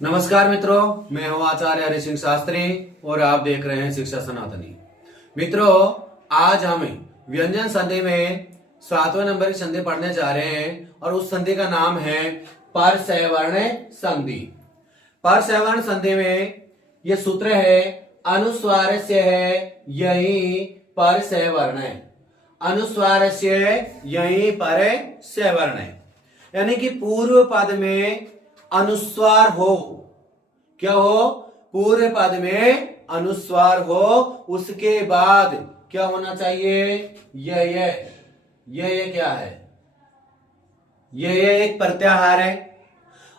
नमस्कार मित्रों, मैं हूं आचार्य हरि सिंह शास्त्री और आप देख रहे हैं शिक्षा सनातनी। मित्रों, आज हम व्यंजन संधि में 7वें नंबर की संधि पढ़ने जा रहे हैं और उस संधि का नाम है परसवर्ण संधि। परसवर्ण संधि में ये सूत्र है अनुस्वारस्य है यही परसवर्ण है। अनुस्वारस्य यही परसवर्ण है, यानी कि पूर्व पद में अनुस्वार हो। क्या हो? पूर्व पद में अनुस्वार हो, उसके बाद क्या होना चाहिए? ये क्या है? ये एक प्रत्याहार है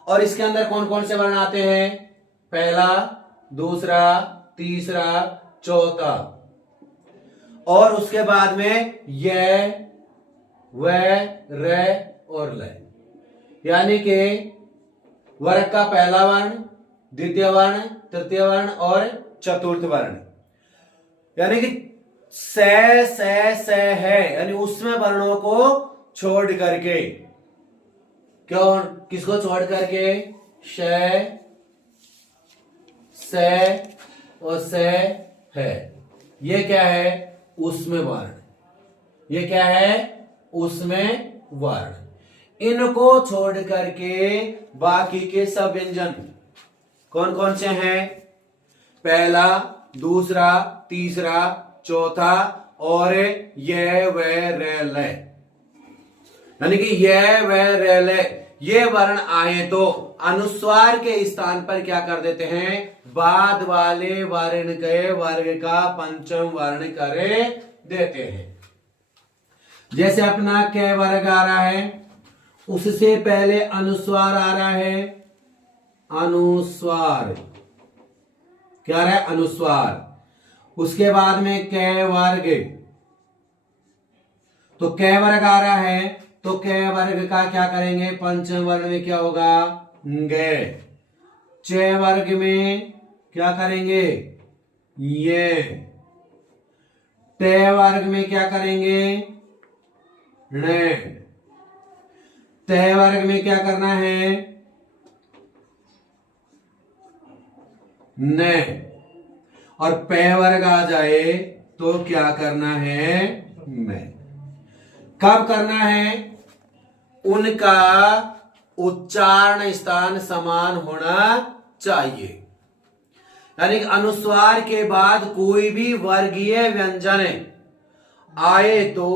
और इसके अंदर कौन कौन से वर्ण आते हैं? पहला, दूसरा, तीसरा, चौथा, और उसके बाद में य, व, र और ल, यानी कि वर्ग का पहला वर्ण, द्वितीय वर्ण, तृतीय वर्ण और चतुर्थ वर्ण, यानी कि से है, यानी उसमें वर्णों को छोड़ करके, क्यों? किसको छोड़ करके? श, से और से है। ये क्या है? उसमें वर्ण। ये क्या है? उसमें वर्ण। इनको छोड़ करके बाकी के सब व्यंजन कौन कौन से हैं? पहला, दूसरा, तीसरा, चौथा और ये व र ल, यानी कि ये व र ल ये वर्ण आए तो अनुस्वार के स्थान पर क्या कर देते हैं? बाद वाले वर्ण के वर्ग का पंचम वर्ण कर देते हैं। जैसे अपना क वर्ग आ रहा है, उससे पहले अनुस्वार आ रहा है। अनुस्वार क्या आ रहा है? अनुस्वार। उसके बाद में क वर्ग, तो क वर्ग आ रहा है, तो क वर्ग का क्या करेंगे? पंचम वर्ण में क्या होगा? ग। च वर्ग में क्या करेंगे? ये। ट वर्ग में क्या करेंगे? ण। त वर्ग में क्या करना है? न। और प वर्ग आ जाए तो क्या करना है? मैं। कब करना है? उनका उच्चारण स्थान समान होना चाहिए, यानी अनुस्वार के बाद कोई भी वर्गीय व्यंजन आए तो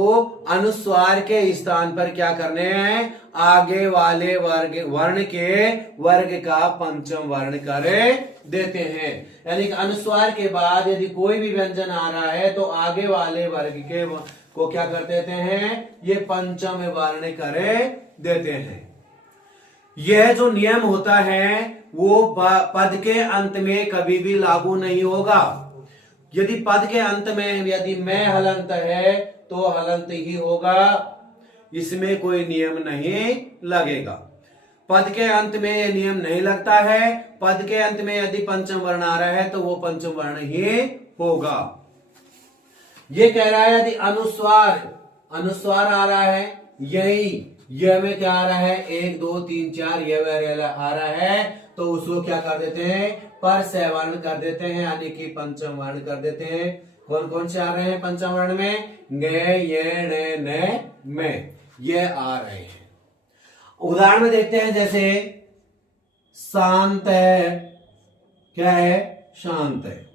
अनुस्वार के स्थान पर क्या करने हैं? आगे वाले वर्ण के वर्ग का पंचम वर्ण कर देते हैं। यानी कि अनुस्वार के बाद यदि कोई भी व्यंजन आ रहा है तो आगे वाले वर्ग के को क्या कर देते हैं? ये पंचम वर्ण कर देते हैं। यह जो नियम होता है वो पद के अंत में कभी भी लागू नहीं होगा। यदि पद के अंत में यदि मैं हलंत है तो हलंत ही होगा, इसमें कोई नियम नहीं लगेगा। पद के अंत में यह नियम नहीं लगता है। पद के अंत में यदि पंचम वर्ण आ रहा है तो वो पंचम वर्ण ही होगा। ये कह रहा है यदि अनुस्वार आ रहा है, यह में क्या आ रहा है? 1 2 3 4 ये आ रहा है, तो उसको क्या कर देते हैं? परसवर्ण कर देते हैं, यानी कि पंचम वर्ण कर देते हैं। कौन कौन से आ रहे हैं पंचम वर्ण में? ग, ये, न, में ये आ रहे हैं। उदाहरण में देखते हैं, जैसे शांत है। क्या है? शांत है।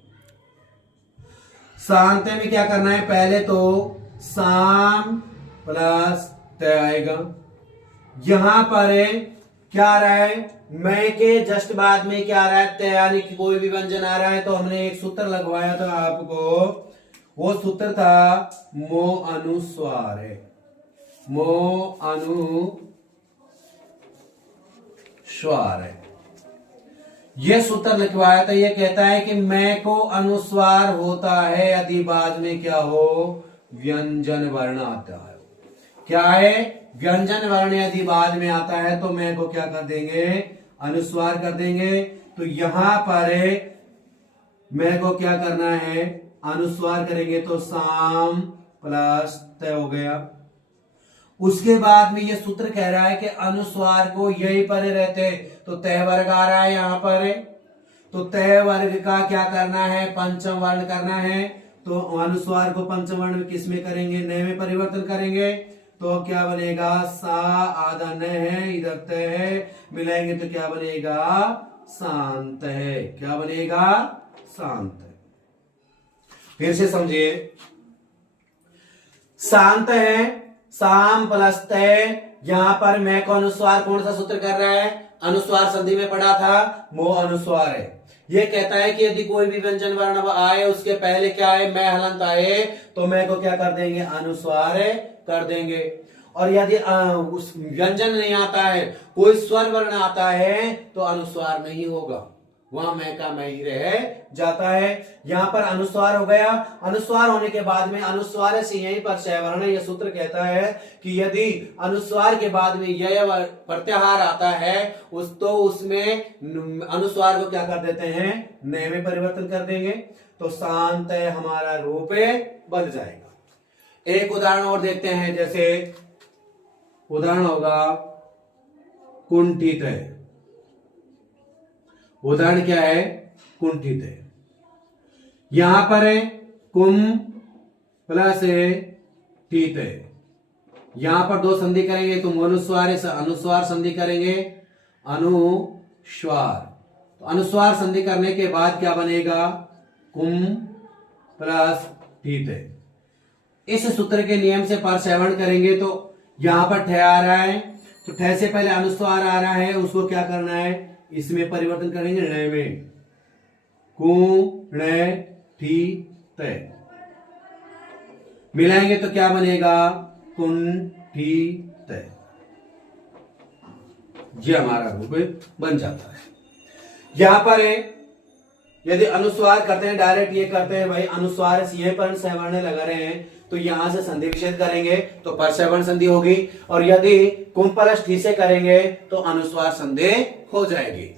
शांत में क्या करना है? पहले तो साम प्लस त आएगा। यहां पर क्या आ रहा है? मैं के जस्ट बाद में क्या आ रहा है? त, यानी कि कोई भी व्यंजन आ रहा है तो हमने एक सूत्र लगवाया था आपको। वो सूत्र था मो अनुस्वार है। मो अनुस्वार है। यह सूत्र लिखवाया था। यह कहता है कि मैं को अनुस्वार होता है यदि बाद में क्या हो? व्यंजन वर्ण आता है। क्या है? व्यंजन वर्ण यदि बाद में आता है तो मैं को क्या कर देंगे? अनुस्वार कर देंगे। तो यहां पर मैं को क्या करना है? अनुस्वार करेंगे तो साम प्लस त हो गया। उसके बाद में ये सूत्र कह रहा है कि अनुस्वार को यही पर रहते, तो तय वर्ग आ रहा है यहां पर, तो तय वर्ग का क्या करना है, पंचम वर्ण करना है। तो अनुस्वार को पंचम वर्ण में किस में करेंगे, नए में परिवर्तन करेंगे। तो क्या बनेगा, सा आधा न है, इधर तय है, मिलाएंगे तो क्या बनेगा, शांत है। क्या बनेगा, शांत है। फिर से समझिए, शांत है, साम प्लस तय, यहां पर मैं को अनुस्वार कौन सा सूत्र कर रहा है, अनुस्वार संधि में पढ़ा था, मोह अनुस्वार है। ये कहता है कि यदि कोई भी व्यंजन वर्ण आए उसके पहले क्या आए, मैं हलंत आए, तो मैं को क्या कर देंगे, अनुस्वार कर देंगे। और यदि उस व्यंजन नहीं आता है, कोई स्वर वर्ण आता है, तो अनुस्वार नहीं होगा, वहां मैं का मैं ही रह जाता है। यहां पर अनुस्वार हो गया। अनुस्वार होने के बाद में अनुस्वार से यहीं पर शयवर्ण, यह सूत्र कहता है कि यदि अनुस्वार के बाद में यह प्रत्याहार आता है तो उसमें अनुस्वार को क्या कर देते हैं, नए में परिवर्तन कर देंगे, तो शांत है हमारा रूप बन जाएगा। एक उदाहरण और देखते हैं, जैसे उदाहरण होगा कुंठित है। उदाहरण क्या है, कुंठित है। यहां पर है कुम प्लस है ठित है, यहां पर दो संधि करेंगे तो अनुस्वार अनुस्वार संधि करेंगे, अनुस्वार। तो अनुस्वार संधि करने के बाद क्या बनेगा, कुम प्लस ठित है। इस सूत्र के नियम से परसेवण करेंगे तो यहां पर ठे आ रहा है, तो ठे से पहले अनुस्वार आ रहा है, उसको क्या करना है, इसमें परिवर्तन करेंगे ण में, कु ण ठी तय, मिलाएंगे तो क्या बनेगा, कुन ठी तय। ये हमारा रूप बन जाता है। यहां पर है, यदि अनुस्वार करते हैं, डायरेक्ट ये करते हैं भाई, अनुस्वार सीए पर सवर्ण लगा रहे हैं, तो यहां से संधि विच्छेद करेंगे तो परसवर्ण संधि होगी, और यदि कुम प्लस ठी से करेंगे तो अनुस्वार संधि हो जाएगी।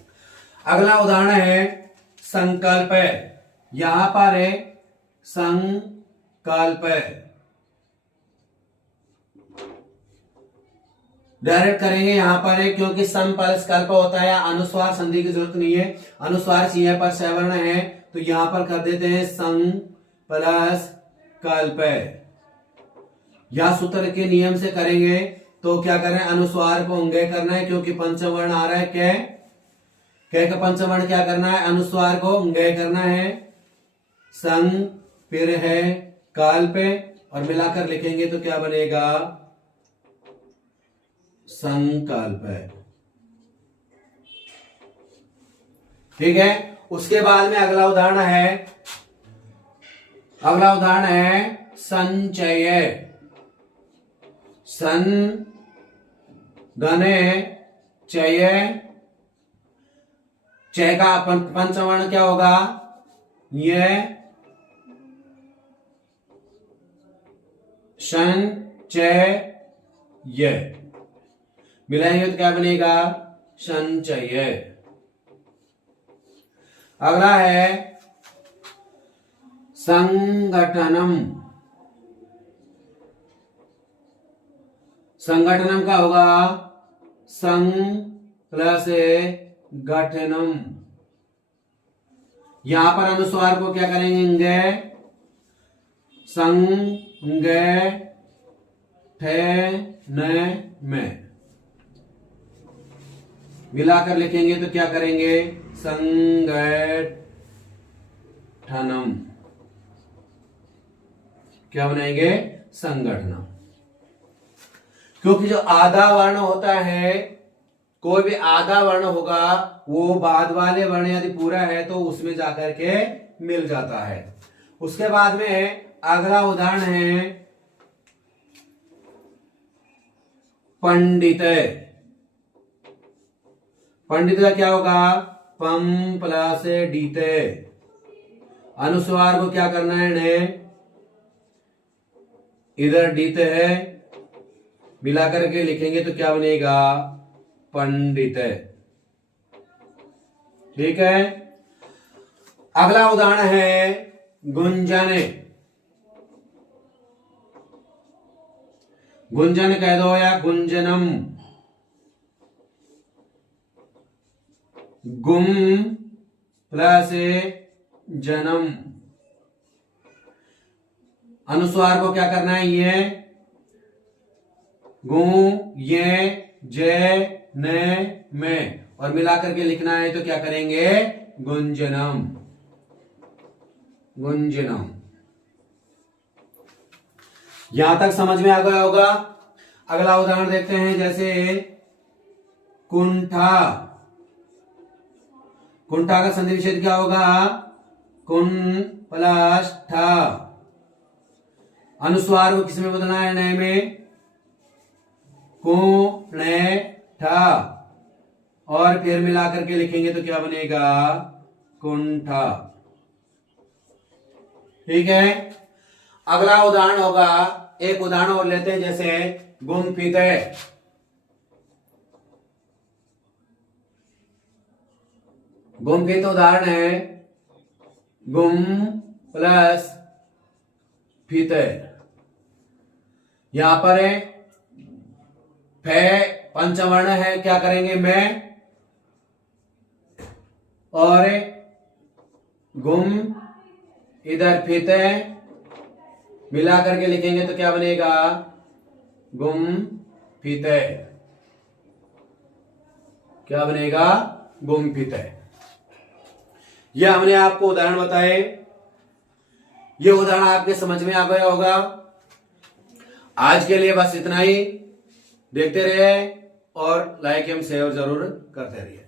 अगला उदाहरण है संकल्प। यहां पर है संकल्प, डायरेक्ट करेंगे यहां पर है, क्योंकि सम प्लस कल्प होता है, अनुस्वार संधि की जरूरत नहीं है, अनुस्वार सीए पर सवर्ण है, तो यहां पर कर देते हैं सं प्लस कल्प। या सूत्र के नियम से करेंगे तो क्या करें, अनुस्वार को अंगे करना है, क्योंकि पंचवर्ण आ रहा है, कै का पंचवर्ण क्या करना है, अनुस्वार को अंगे करना है, संग फिर है कल्प, और मिलाकर लिखेंगे तो क्या बनेगा, संकल्प। ठीक है। उसके बाद में अगला उदाहरण है, संचय। सन गने चय, चय का पंचवर्ण क्या होगा, ये शन चय ये, मिलाएंगे तो क्या बनेगा, संचय। अगला है संगठनम। संगठनम का होगा संग प्लस गठनम। यहां पर अनुस्वार को क्या करेंगे, संग ठे न में, मिलाकर लिखेंगे तो क्या करेंगे, संगठनम। क्या बनाएंगे, संगठनम। क्योंकि जो आधा वर्ण होता है, कोई भी आधा वर्ण होगा, वो बाद वाले वर्ण यदि पूरा है तो उसमें जाकर के मिल जाता है। उसके बाद में अगला उदाहरण है पंडित। पंडित का क्या होगा, पम प्लस डीत, अनुस्वार को क्या करना है, ने, इधर डीत है, मिलाकर के लिखेंगे तो क्या बनेगा, पंडित। ठीक है। अगला उदाहरण है गुंजन। गुंजन कह दो या गुंजनम। गुम प्लस जन्म। अनुस्वार को क्या करना है, ये गु ये जे ने में, और मिला करके लिखना है तो क्या करेंगे, गुंजनम। गुंजनम। यहां तक समझ में आ गया होगा। अगला उदाहरण देखते हैं, जैसे कुंठा। कुंठा का संधि विच्छेद क्या होगा, कुन प्लस ठा। अनुस्वार को किसमें बदलना है, नए में, कु ने ठा, और फिर मिला करके लिखेंगे तो क्या बनेगा, कुंठा। ठीक है। अगला उदाहरण होगा, एक उदाहरण और लेते हैं, जैसे गुम्फित। गुम्फित उदाहरण है गुम प्लस फित। यहां पर फे पंचवर्ण है, क्या करेंगे, मैं, और गुम इधर फित मिला करके लिखेंगे तो क्या बनेगा, गुम फित। क्या बनेगा, गुम फित। यह हमने आपको उदाहरण बताए। यह उदाहरण आपके समझ में आ गया होगा। आज के लिए बस इतना ही। देखते रहिए और लाइक एवं शेयर जरूर करते रहिए।